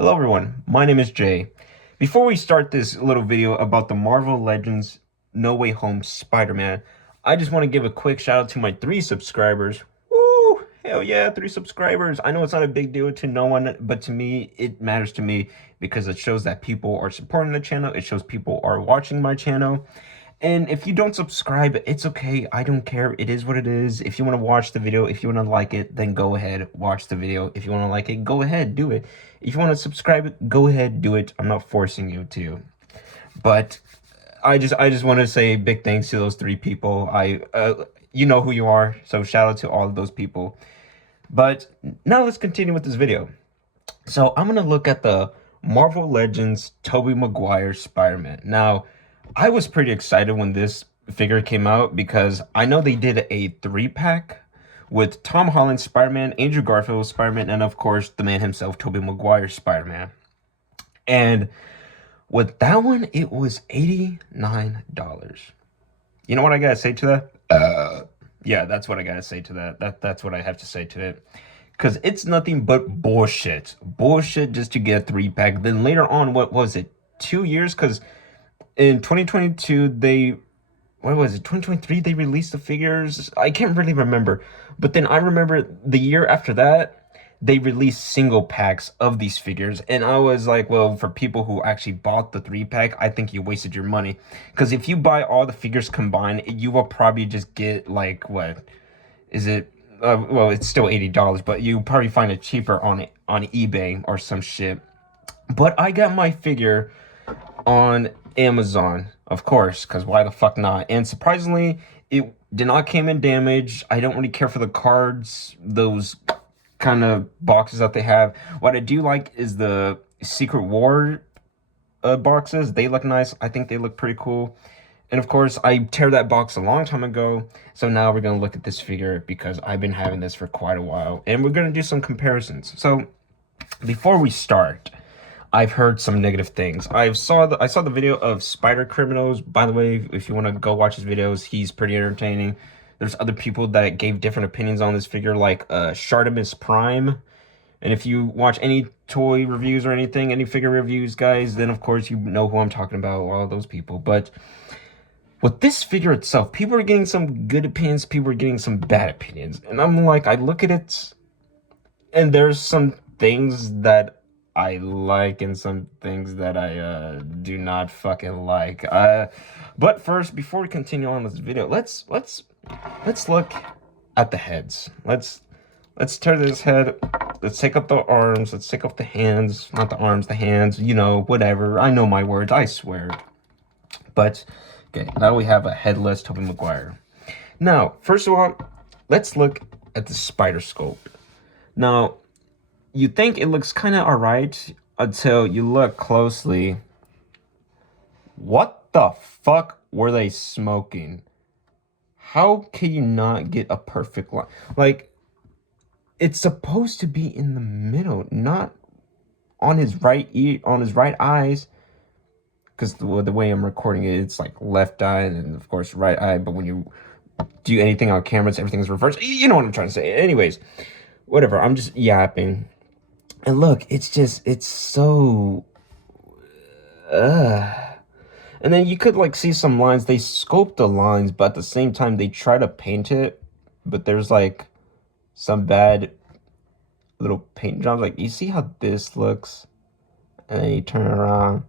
Hello everyone, my name is Jay. Before we start this little video about the Marvel Legends No Way Home Spider-Man, I just want to give a quick shout out to my 3 subscribers. Woo! Hell yeah, 3 subscribers. I know it's not a big deal to no one, but to me, it matters to me because it shows that people are supporting the channel. It shows people are watching my channel. And if you don't subscribe, it's okay. I don't care. It is what it is. If you want to watch the video, if you want to like it, then go ahead, watch the video. If you want to like it, go ahead, do it. If you want to subscribe, go ahead, do it. I'm not forcing you to. But I just want to say big thanks to those 3 people. You know who you are, so shout out to all of those people. But now let's continue with this video. So I'm gonna look at the Marvel Legends Tobey Maguire Spider-Man. Now, I was pretty excited when this figure came out because I know they did a 3-pack with Tom Holland Spider-Man, Andrew Garfield Spider-Man, and of course the man himself, Tobey Maguire Spider-Man. And with that one, it was $89. You know what I gotta say to that? Yeah, that's what I gotta say to that. That's what I have to say to it. Because it's nothing but bullshit. Bullshit just to get a 3-pack. Then later on, what was it? 2 years? Because in 2022, what was it? 2023, they released the figures. I can't really remember. But then I remember the year after that, they released single packs of these figures. And I was like, well, for people who actually bought the 3-pack, I think you wasted your money. Because if you buy all the figures combined, you will probably just get like, what? Is it? Well, it's still $80, but you probably find it cheaper on eBay or some shit. But I got my figure on Amazon, of course, because why the fuck not? And surprisingly, it did not came in damaged. I don't really care for the cards, those kind of boxes that they have. What I do like is the Secret War boxes. They look nice. I think they look pretty cool. And of course, I tear that box a long time ago. So now we're going to look at this figure because I've been having this for quite a while. And we're going to do some comparisons. So before we start, I've heard some negative things. I saw the video of Spider Criminals. By the way, if you want to go watch his videos, he's pretty entertaining. There's other people that gave different opinions on this figure, like Shartimus Prime. And if you watch any toy reviews or anything, any figure reviews, guys, then of course you know who I'm talking about, all those people. But with this figure itself, people are getting some good opinions, people are getting some bad opinions. And I'm like, I look at it, and there's some things that I like and some things that I do not fucking like. But first, before we continue on this video, let's look at the heads. Let's tear this head. Let's take up the arms. Let's take up the hands. Not the arms, the hands. You know, whatever. I know my words. I swear. But okay, now we have a headless Tobey Maguire. Now, first of all, let's look at the spider sculpt. Now, you think it looks kind of alright until you look closely. What the fuck were they smoking? How can you not get a perfect line? Like, it's supposed to be in the middle, not on his right ear, on his right eyes. Because the way I'm recording it, it's like left eye and of course right eye. But when you do anything on camera, everything's reversed. You know what I'm trying to say. Anyways, whatever. I'm just yapping. And look, it's so... And then you could like see some lines. They sculpt the lines, but at the same time, they try to paint it. But there's like some bad little paint jobs. Like, you see how this looks? And then you turn it around.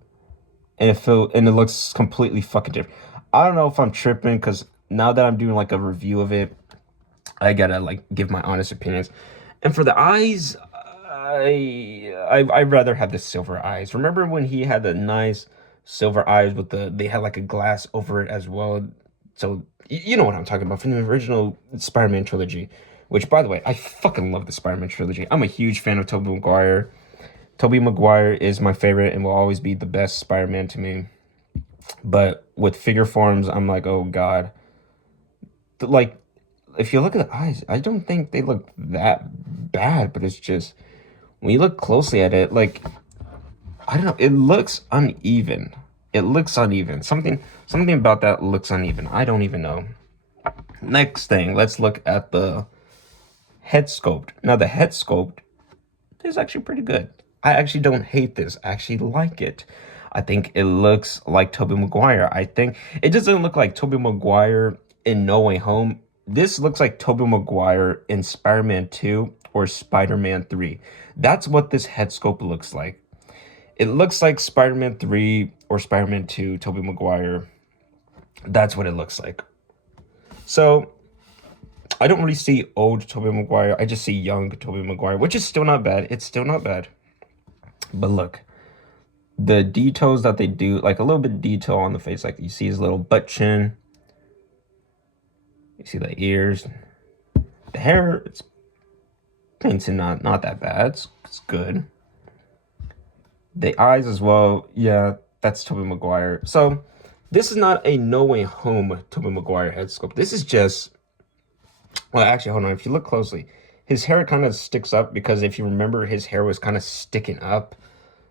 And it looks completely fucking different. I don't know if I'm tripping, because now that I'm doing like a review of it, I gotta like give my honest opinions. And for the eyes, I'd rather have the silver eyes. Remember when he had the nice silver eyes with they had like a glass over it as well? So you know what I'm talking about from the original Spider-Man trilogy. Which, by the way, I fucking love the Spider-Man trilogy. I'm a huge fan of Tobey Maguire. Tobey Maguire is my favorite and will always be the best Spider-Man to me. But with figure forms, I'm like, oh god. Like, if you look at the eyes, I don't think they look that bad, but it's just, when you look closely at it, like, I don't know, it looks uneven. It looks uneven. Something about that looks uneven. I don't even know. Next thing, let's look at the head sculpt. Now, the head sculpt is actually pretty good. I actually don't hate this. I actually like it. I think it looks like Tobey Maguire. I think it doesn't look like Tobey Maguire in No Way Home. This looks like Tobey Maguire in Spider-Man 2 or Spider-Man 3. That's what this head sculpt looks like. It looks like Spider-Man 3 or Spider-Man 2, Tobey Maguire. That's what it looks like. So I don't really see old Tobey Maguire. I just see young Tobey Maguire, which is still not bad. It's still not bad. But look, the details that they do, like a little bit of detail on the face, like you see his little butt chin. You see the ears. The hair, it's painted not that bad. It's good. The eyes as well. Yeah, that's Tobey Maguire. So this is not a No Way Home Tobey Maguire head sculpt. This is just, well, actually, hold on. If you look closely, his hair kind of sticks up because if you remember, his hair was kind of sticking up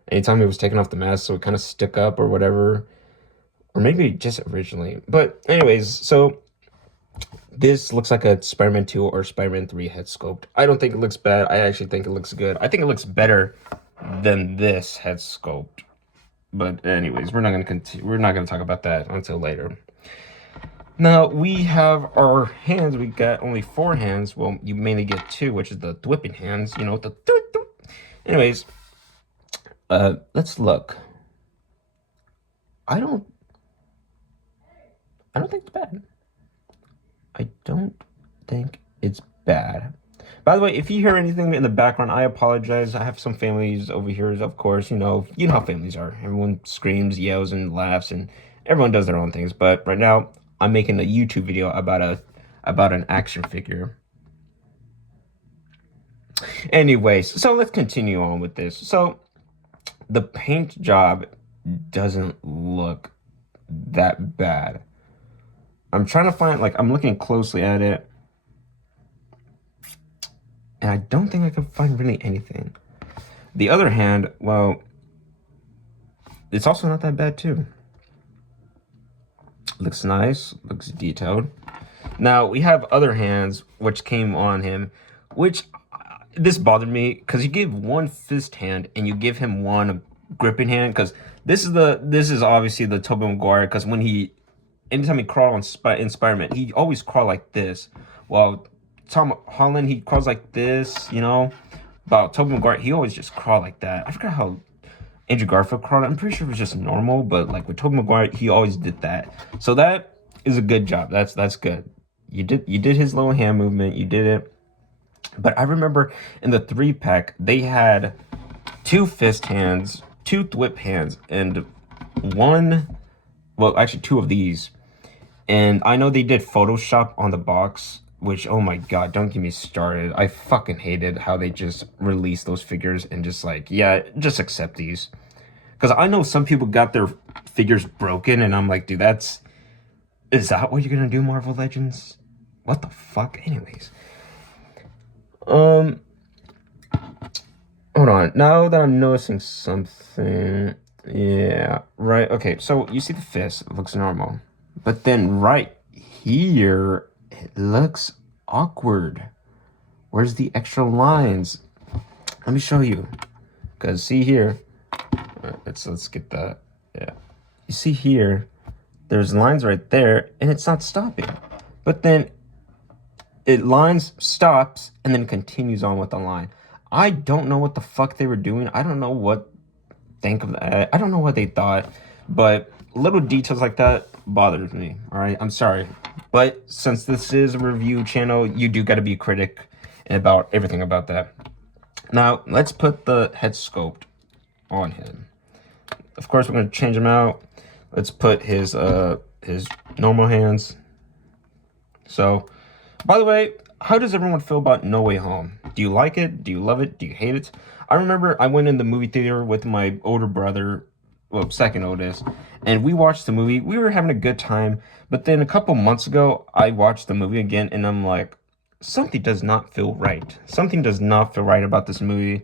anytime he was taking off the mask, so it kind of stick up or whatever. Or maybe just originally. But anyways, so this looks like a Spider-Man 2 or Spider-Man 3 head sculpt. I don't think it looks bad. I actually think it looks good. I think it looks better than this head sculpt. But anyways, we're not going to continue. We're not going to talk about that until later. Now, we have our hands. We got only 4 hands. Well, you mainly get 2, which is the whipping hands. You know, the... Anyways, let's look. I don't think it's bad. I don't think it's bad. By the way, if you hear anything in the background, I apologize. I have some families over here, of course. You know how families are. Everyone screams, yells, and laughs, and everyone does their own things. But right now, I'm making a YouTube video about an action figure. Anyways, so let's continue on with this. So the paint job doesn't look that bad. I'm trying to find, like, I'm looking closely at it, and I don't think I can find really anything. The other hand, well, it's also not that bad too. Looks nice, looks detailed. Now, we have other hands which came on him, which this bothered me because you give one fist hand and you give him one gripping hand, because this is obviously the Tobey Maguire, because anytime he crawls in Spider-Man, he always crawl like this. Well, Tom Holland, he crawls like this, you know. But Tobey Maguire, he always just crawl like that. I forgot how Andrew Garfield crawled. I'm pretty sure it was just normal, but like with Tobey Maguire, he always did that. So that is a good job. That's good. You did his little hand movement. You did it. But I remember in the 3-pack, they had 2 fist hands, 2 whip hands, and actually 2 of these. And I know they did Photoshop on the box, which, oh my god, don't get me started. I fucking hated how they just released those figures and just like, yeah, just accept these. Because I know some people got their figures broken, and I'm like, dude, is that what you're gonna do, Marvel Legends? What the fuck? Anyways. Hold on. Now that I'm noticing something, yeah, right. Okay, so you see the fist, it looks normal. But then right here, it looks awkward. Where's the extra lines? Let me show you. Because see here, let's get that. Yeah, you see here, there's lines right there, and it's not stopping. But then it lines, stops, and then continues on with the line. I don't know what the fuck they were doing. I don't know what think of that. I don't know what they thought, but little details like that bothers me. All right, I'm sorry, but since this is a review channel, you do got to be a critic about everything about that. Now let's put the head sculpt on him. Of course, we're gonna change him out. Let's put his normal hands. So, by the way, how does everyone feel about No Way Home? Do you like it? Do you love it? Do you hate it? I remember I went in the movie theater with my older brother, well, second oldest, and we watched the movie. We were having a good time, but then a couple months ago, I watched the movie again, and I'm like, something does not feel right. Something does not feel right about this movie.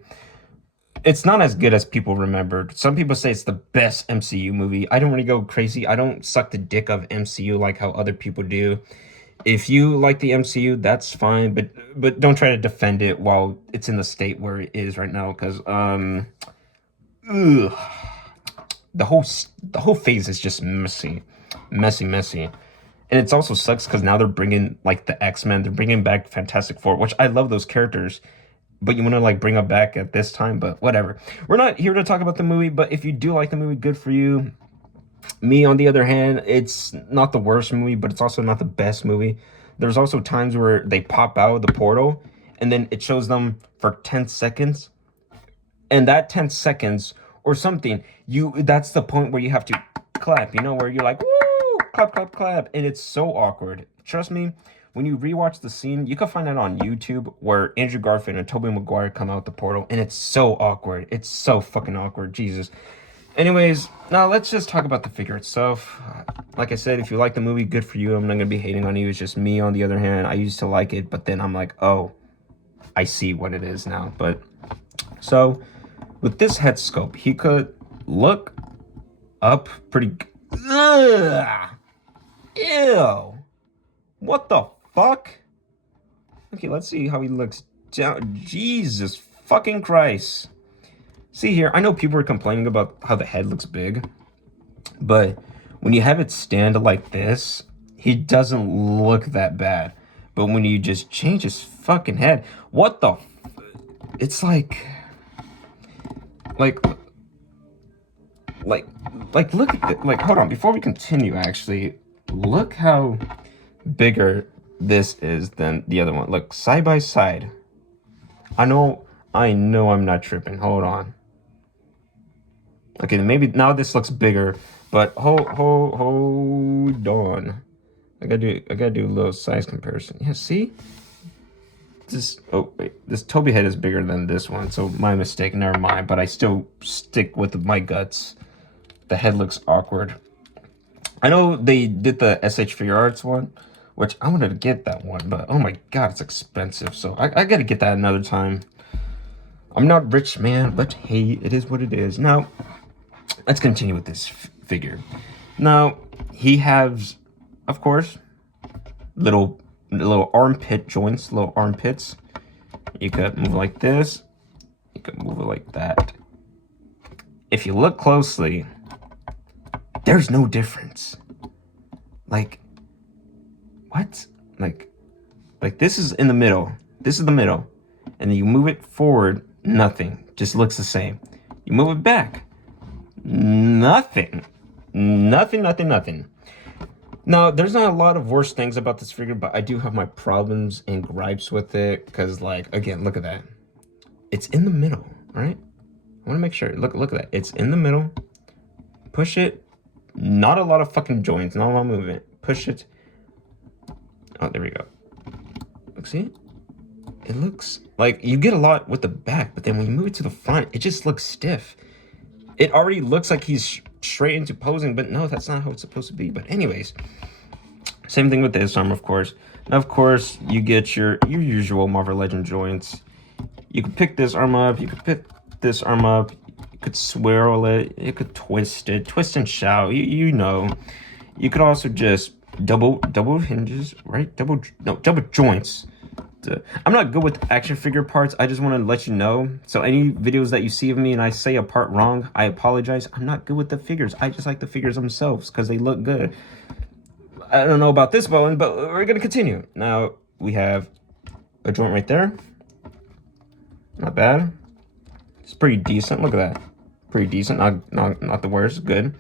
It's not as good as people remembered. Some people say it's the best MCU movie. I don't really go crazy. I don't suck the dick of MCU like how other people do. If you like the MCU, that's fine, but don't try to defend it while it's in the state where it is right now, because ugh. The whole phase is just messy, messy. And it also sucks because now they're bringing like the X-Men, they're bringing back Fantastic Four, which I love those characters, but you want to like bring them back at this time, but whatever. We're not here to talk about the movie, but if you do like the movie, good for you. Me, on the other hand, it's not the worst movie, but it's also not the best movie. There's also times where they pop out of the portal and then it shows them for 10 seconds. And that 10 seconds or something, that's the point where you have to clap, where you're like, woo, clap. And it's so awkward. Trust me, when you rewatch the scene, you can find that on YouTube where Andrew Garfield and Tobey Maguire come out the portal, and it's so awkward. It's so fucking awkward. Jesus. Anyways, now let's just talk about the figure itself. Like I said, if you like the movie, good for you. I'm not going to be hating on you. It's just me, on the other hand. I used to like it, but then I'm like, oh, I see what it is now. But, so, with this head sculpt, he could look up pretty... Ugh! Ew! What the fuck? Okay, let's see how he looks down. Jesus fucking Christ. See here, I know people are complaining about how the head looks big, but when you have it stand like this, he doesn't look that bad. But when you just change his fucking head, what the it's like look at it. Like, hold on, before we continue, actually, look how bigger this is than the other one. Look, side by side. I know I'm not tripping. Hold on. Okay, maybe now this looks bigger, but hold on. I gotta do a little size comparison. Yeah, see? This Toby head is bigger than this one, so my mistake, never mind, but I still stick with my guts. The head looks awkward. I know they did the S.H.Figuarts one, which I wanted to get that one, but oh my god, it's expensive, so I gotta get that another time. I'm not rich, man, but hey, it is what it is. Now, let's continue with this figure. Now, he has, of course, little armpit joints, little armpits. You could move like this. You could move it like that. If you look closely, there's no difference. Like, what? Like this is in the middle. This is the middle. And then you move it forward, nothing. Just looks the same. You move it back. Nothing. Now, there's not a lot of worse things about this figure, but I do have my problems and gripes with it. Because, like, again, look at that. It's in the middle, right? I want to make sure. Look at that. It's in the middle. Push it. Not a lot of fucking joints. Not a lot of movement. Push it. Oh, there we go. Look, see? It looks like you get a lot with the back, but then when you move it to the front, it just looks stiff. It already looks like he's straight into posing, but no, that's not how it's supposed to be. But anyways, same thing with this arm, of course. Now, of course, you get your usual Marvel Legend joints. You could pick this arm up. You could pick this arm up. You could swirl it. You could twist it. Twist and shout. You know. You could also just double hinges, right? Double joints. I'm not good with action figure parts. I just want to let you know. So any videos that you see of me and I say a part wrong, I apologize. I'm not good with the figures. I just like the figures themselves because they look good. I don't know about this one, but we're going to continue. Now, we have a joint right there. Not bad. It's pretty decent. Look at that. Pretty decent. Not the worst. Good.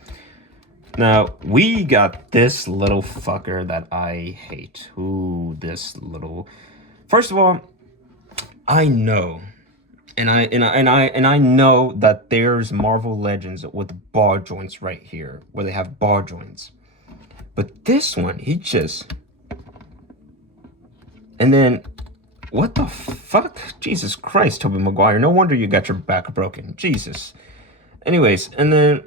Now, we got this little fucker that I hate. Ooh, this little... First of all, I know, and I know that there's Marvel Legends with ball joints right here, where they have ball joints. But this one, he just... And then, what the fuck? Jesus Christ, Tobey Maguire. No wonder you got your back broken. Jesus. Anyways, and then,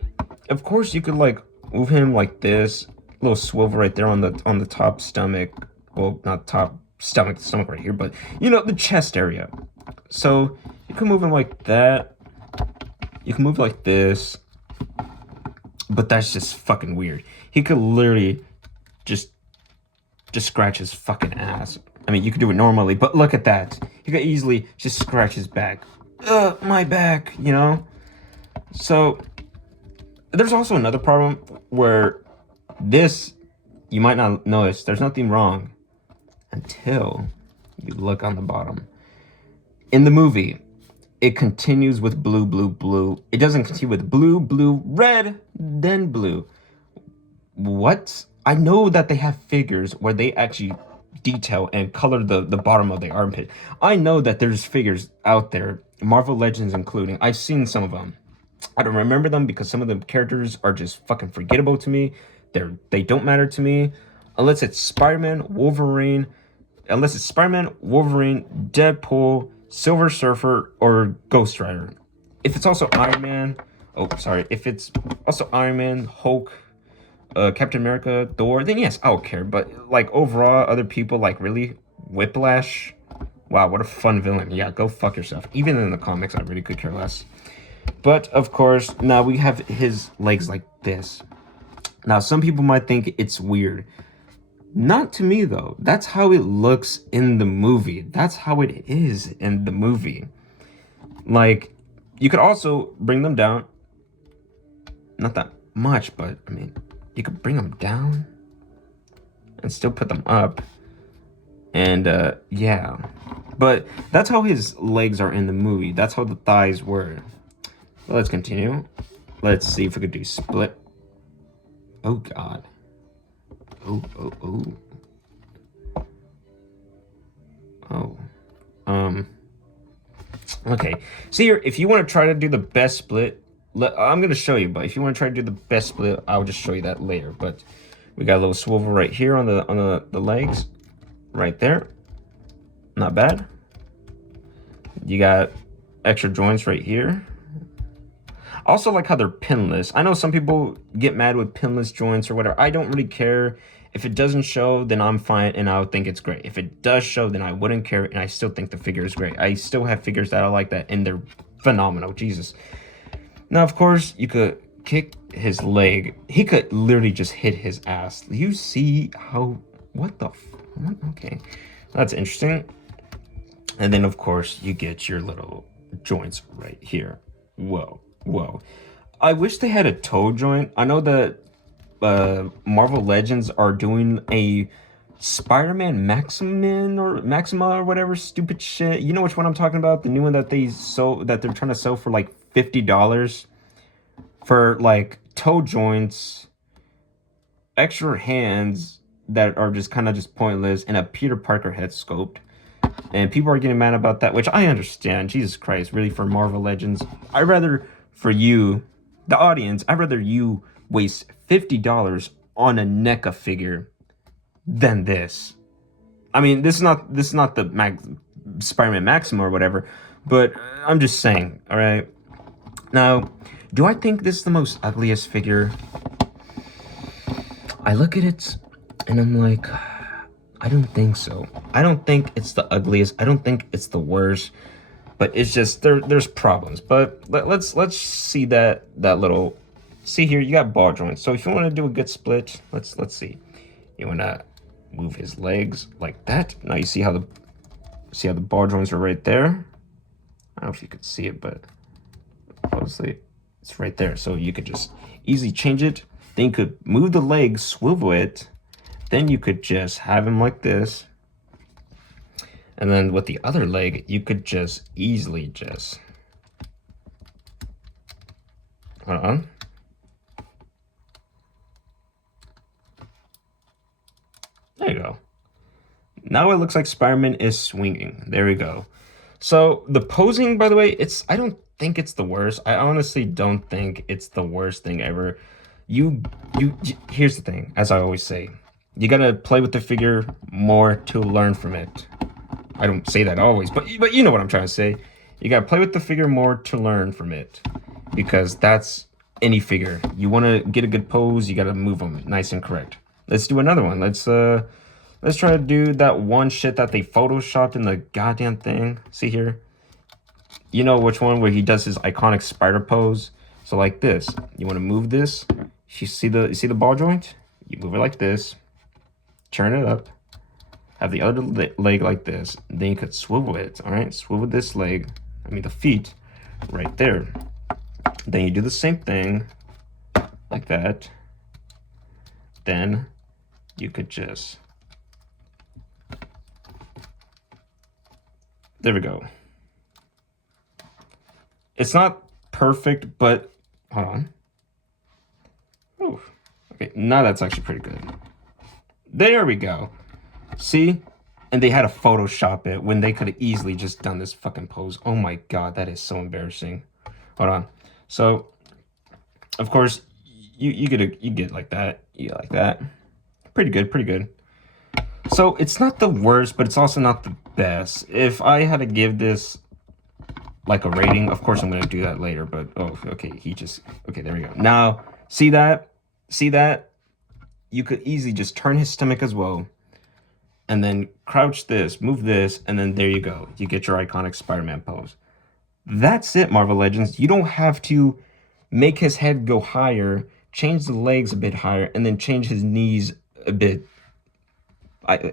of course, you could, like, move him like this. A little swivel right there on the top stomach. Well, not top stomach right here, but you know, the chest area. So you can move him like that. You can move like this, but that's just fucking weird. He could literally just scratch his fucking ass. I mean, you could do it normally, but look at that. He could easily just scratch his back. My back, you know. So there's also another problem where this, you might not notice, there's nothing wrong until you look on the bottom. In the movie, it continues with blue, blue, blue. It doesn't continue with blue, blue, red, then blue. What? I know that they have figures where they actually detail and color the bottom of the armpit. I know that there's figures out there, Marvel Legends including. I've seen some of them. I don't remember them because some of the characters are just fucking forgettable to me. They don't matter to me unless it's Spider-Man, Wolverine, Deadpool, Silver Surfer, or Ghost Rider. If it's also Iron Man, if it's also Iron Man, Hulk, Captain America, Thor, then yes, I'll care. But like overall, other people, like really, Whiplash. Wow, what a fun villain. Yeah, go fuck yourself. Even in the comics, I really could care less. But of course, now we have his legs like this. Now, some people might think it's weird. Not to me, though. That's how it looks in the movie. That's how it is in the movie. Like, you could also bring them down. Not that much, but, I mean, you could bring them down and still put them up. And, yeah. But that's how his legs are in the movie. That's how the thighs were. Well, let's continue. Let's see if we could do split. Oh, God. Oh. Okay. See here, if you want to try to do the best split, I'm going to show you, but if you want to try to do the best split, I'll just show you that later. But we got a little swivel right here on the legs. Right there. Not bad. You got extra joints right here. I also like how they're pinless. I know some people get mad with pinless joints or whatever. I don't really care. If it doesn't show, then I'm fine and I would think it's great. If it does show, then I wouldn't care and I still think the figure is great. I still have figures that are like that and they're phenomenal. Jesus. Now, of course, you could kick his leg. He could literally just hit his ass. You see how... What? Okay. That's interesting. And then, of course, you get your little joints right here. Whoa. I wish they had a toe joint. I know that Marvel Legends are doing a Spider-Man Maxima or whatever stupid shit. You know which one I'm talking about? The new one that they're trying to sell for like $50 for like toe joints, extra hands that are just kind of just pointless, and a Peter Parker head sculpt. And people are getting mad about that, which I understand. Jesus Christ, really, for Marvel Legends. I'd rather, for you, the audience, I'd rather you waste $50 on a NECA figure than this. I mean, this is not the Spider-Man Maxima or whatever, but I'm just saying, all right? Now, do I think this is the most ugliest figure? I look at it, and I'm like... I don't think so. I don't think it's the ugliest. I don't think it's the worst. But it's just there's problems. But let's see that little. See here, you got ball joints. So if you want to do a good split, let's see. You want to move his legs like that. Now you see how the ball joints are right there. I don't know if you could see it, but obviously it's right there. So you could just easily change it. Then you could move the legs, swivel it. Then you could just have him like this. And then with the other leg, you could just easily just... Hold on. There you go. Now it looks like Spider-Man is swinging. There we go. So the posing, by the way, I don't think it's the worst. I honestly don't think it's the worst thing ever. Here's the thing, as I always say. You gotta play with the figure more to learn from it. I don't say that always, but you know what I'm trying to say. You gotta play with the figure more to learn from it, because that's any figure. You want to get a good pose, you gotta move them nice and correct. Let's do another one. Let's try to do that one shit that they photoshopped in the goddamn thing. See here, you know which one, where he does his iconic spider pose. So like this, you want to move this. You see the ball joint? You move it like this. Turn it up, have the other leg like this, then you could swivel it, all right? Swivel this leg, the feet, right there. Then you do the same thing, like that. Then you could just... There we go. It's not perfect, but... Hold on. Ooh. Okay, now that's actually pretty good. There we go. See? And they had to Photoshop it when they could have easily just done this fucking pose. Oh my god, that is so embarrassing. Hold on. So, of course, you get like that. You get like that. Pretty good, pretty good. So, it's not the worst, but it's also not the best. If I had to give this like a rating, of course I'm going to do that later, but oh, okay, okay, there we go. Now, see that? See that? You could easily just turn his stomach as well. And then crouch this, move this, and then there you go. You get your iconic Spider-Man pose. That's it, Marvel Legends. You don't have to make his head go higher, change the legs a bit higher, and then change his knees a bit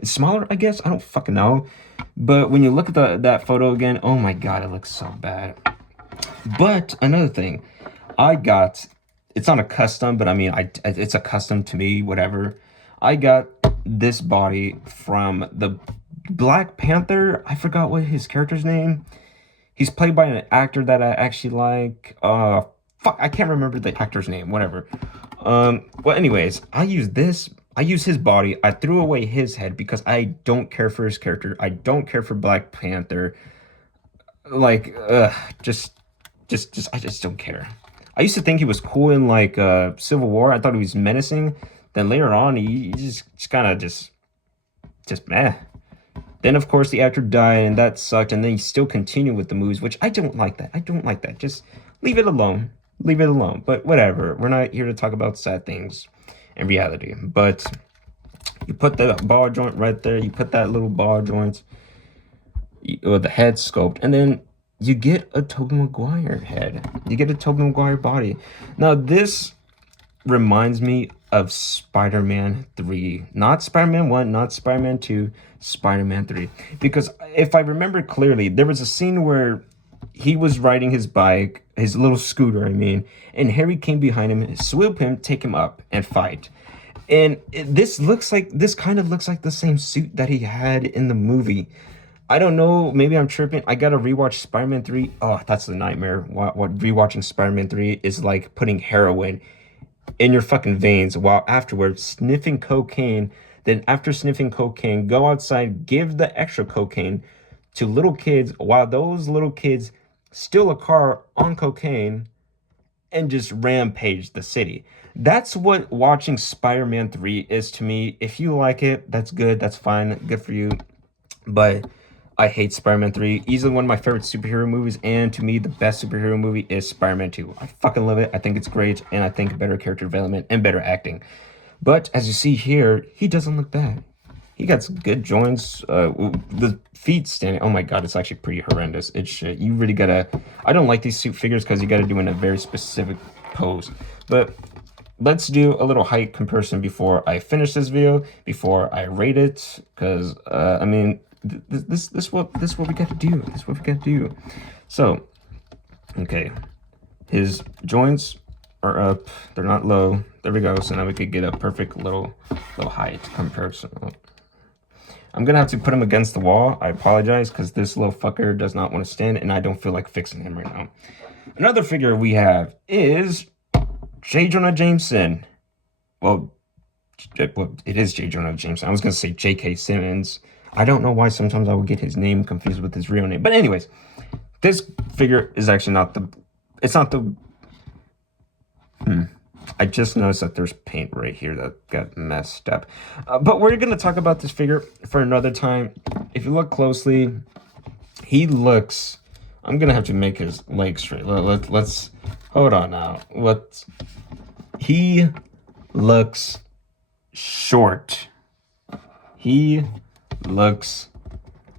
smaller, I guess? I don't fucking know. But when you look at that photo again, oh my god, it looks so bad. But another thing, it's not a custom, but I mean, it's a custom to me, whatever. I got this body from the Black Panther. I forgot what his character's name. He's played by an actor that I actually like. Fuck, I can't remember the actor's name. Whatever. Well, anyways, I use his body. I threw away his head because I don't care for his character. I don't care for Black Panther. Like, I just don't care. I used to think he was cool in like Civil War. I thought he was menacing. Then later on, he just kind of just meh. Then, of course, the actor died, and that sucked. And then he still continued with the movies, which I don't like that. I don't like that. Just leave it alone. Leave it alone. But whatever. We're not here to talk about sad things in reality. But you put the ball joint right there. You put that little ball joint, or the head sculpt, and then you get a Tobey Maguire head. You get a Tobey Maguire body. Now, this reminds me of Spider-Man 3. Not Spider-Man 1, not Spider-Man 2, Spider-Man 3. Because if I remember clearly, there was a scene where he was riding his bike, his little scooter, I mean, and Harry came behind him, swoop him, take him up, and fight. And this kind of looks like the same suit that he had in the movie. I don't know, maybe I'm tripping. I gotta rewatch Spider-Man 3. Oh, that's the nightmare. What rewatching Spider-Man 3 is like putting heroin in your fucking veins while afterwards sniffing cocaine. Then after sniffing cocaine, go outside, give the extra cocaine to little kids while those little kids steal a car on cocaine and just rampage the city. That's what watching Spider-Man 3 is to me. If you like it, that's good, that's fine, good for you. But I hate Spider-Man 3. Easily one of my favorite superhero movies, and to me, the best superhero movie is Spider-Man 2. I fucking love it. I think it's great, and I think better character development and better acting. But as you see here, he doesn't look bad. He got some good joints. The feet standing, oh my god, it's actually pretty horrendous. It's shit. You really gotta... I don't like these suit figures because you gotta do in a very specific pose. But let's do a little height comparison before I finish this video, before I rate it, because, I mean... This what we got to do. This is what we got to do. So, okay, his joints are up. They're not low. There we go. So now we could get a perfect little height comparison. I'm gonna have to put him against the wall. I apologize because this little fucker does not want to stand, and I don't feel like fixing him right now. Another figure we have is J. Jonah Jameson. Well, it is J. Jonah Jameson. I was gonna say J.K. Simmons. I don't know why sometimes I would get his name confused with his real name. But anyways, this figure is actually not the... It's not the... I just noticed that there's paint right here that got messed up. But we're going to talk about this figure for another time. If you look closely, he looks... I'm going to have to make his legs straight. Let's... Hold on now. He looks short. He... looks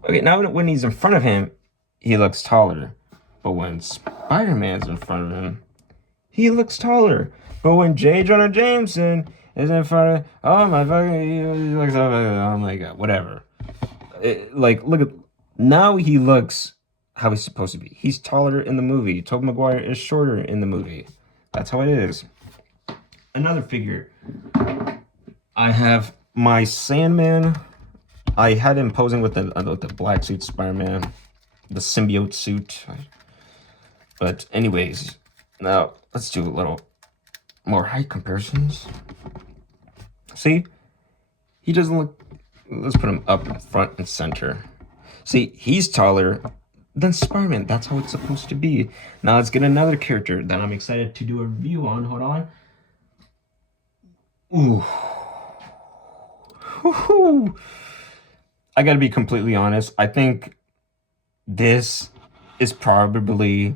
okay. Now when he's in front of him, he looks taller, but when Spider-Man's in front of him, he looks taller. But when J. Jonah Jameson is in front of, oh my fucking, he looks, oh my god, whatever. Like, look at, now he looks how he's supposed to be. He's taller in the movie. Tobey Maguire is shorter in the movie. That's how it is. Another figure. I have my Sandman. I had him posing with the black suit Spider-Man, the symbiote suit. But anyways, now let's do a little more height comparisons. See, he doesn't look. Let's put him up front and center. See, he's taller than Spider-Man. That's how it's supposed to be. Now let's get another character that I'm excited to do a review on. Hold on. Ooh. Woo-hoo. I gotta be completely honest. I think this is probably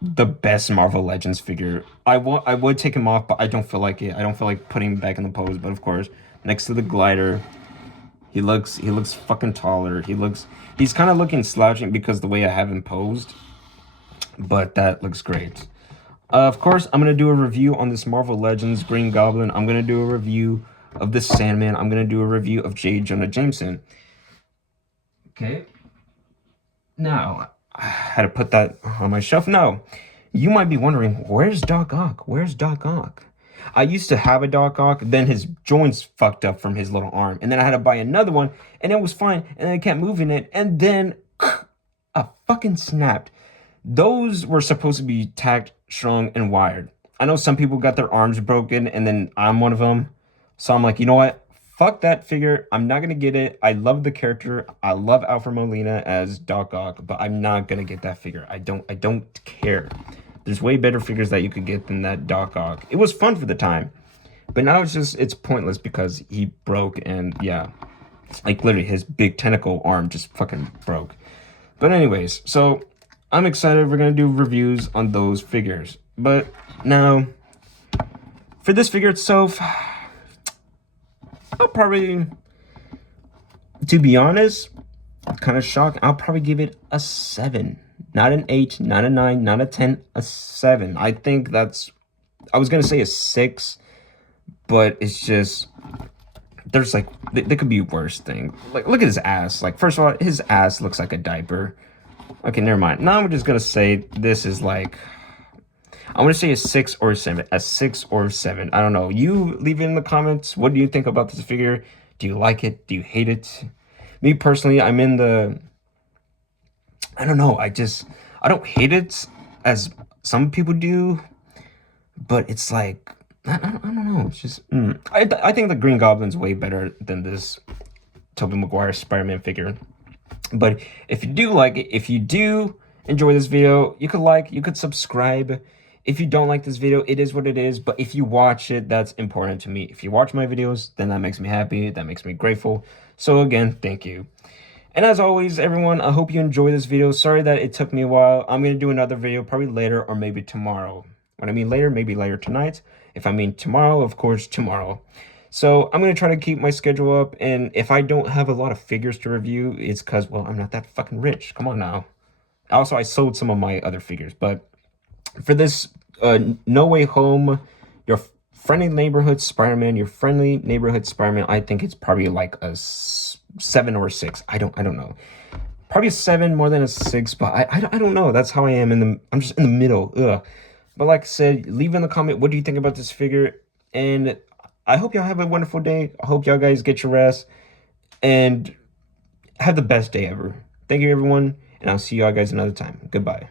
the best Marvel Legends figure. I would take him off, but I don't feel like it. I don't feel like putting him back in the pose. But of course, next to the glider, he looks fucking taller. He's kind of looking slouching because the way I have him posed. But that looks great. Of course, I'm gonna do a review on this Marvel Legends Green Goblin. I'm gonna do a review of this Sandman. I'm gonna do a review of J. Jonah Jameson. Okay. Now, I had to put that on my shelf. Now, you might be wondering, where's Doc Ock? Where's Doc Ock? I used to have a Doc Ock, then his joints fucked up from his little arm, and then I had to buy another one, and it was fine, and then I kept moving it, and then a fucking snapped. Those were supposed to be tacked, strung, and wired. I know some people got their arms broken, and then I'm one of them. So I'm like, you know what? Fuck that figure. I'm not going to get it. I love the character. I love Alfred Molina as Doc Ock, but I'm not going to get that figure. I don't care. There's way better figures that you could get than that Doc Ock. It was fun for the time, but now it's pointless because he broke, and yeah, like literally his big tentacle arm just fucking broke. But anyways, so I'm excited. We're going to do reviews on those figures. But now, for this figure itself, I'll probably, to be honest, kind of shocked, I'll probably give it a 7. Not an 8, not a 9, not a 10, a 7. I think that's, I was going to say a 6, but it's just, there's like, there could be worse things. Like, look at his ass. Like, first of all, his ass looks like a diaper. Okay, never mind. Now I'm just going to say this is like, I'm going to say a 6 or a 7. A 6 or a 7. I don't know. You leave it in the comments. What do you think about this figure? Do you like it? Do you hate it? Me personally, I'm in the, I don't know. I don't hate it as some people do. But it's like, I don't know. It's just, I think the Green Goblin's way better than this Tobey Maguire Spider-Man figure. But if you do like it, if you do enjoy this video, you could subscribe. If you don't like this video, it is what it is. But if you watch it, that's important to me. If you watch my videos, then that makes me happy. That makes me grateful. So again, thank you. And as always, everyone, I hope you enjoy this video. Sorry that it took me a while. I'm going to do another video probably later or maybe tomorrow. When I mean later, maybe later tonight. If I mean tomorrow, of course, tomorrow. So I'm going to try to keep my schedule up. And if I don't have a lot of figures to review, it's because, well, I'm not that fucking rich. Come on now. Also, I sold some of my other figures. But for this No Way Home, your friendly neighborhood Spider-Man, I think it's probably like a 7 or a 6. I don't know. Probably a 7 more than a 6, but I don't know. That's how I am I'm just in the middle. Ugh. But like I said, leave in the comment, what do you think about this figure? And I hope y'all have a wonderful day. I hope y'all guys get your rest and have the best day ever. Thank you, everyone, and I'll see y'all guys another time. Goodbye.